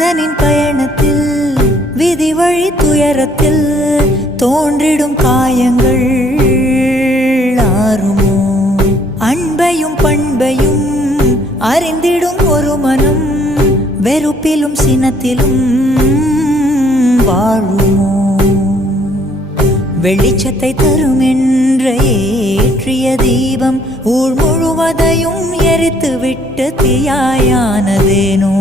மனிதனின் பயணத்தில் விதி வழி துயரத்தில் தோன்றிடும் காயங்கள் ஆறுமோ? அன்பையும் பண்பையும் அறிந்திடும் ஒரு மனம் வெறுப்பிலும் சினத்திலும் வாழுமோ? வெளிச்சத்தை தரும் என்ற ஏற்றிய தீபம் ஊர் முழுவதையும் எரித்து விட்டு தீயாயானதேனோ?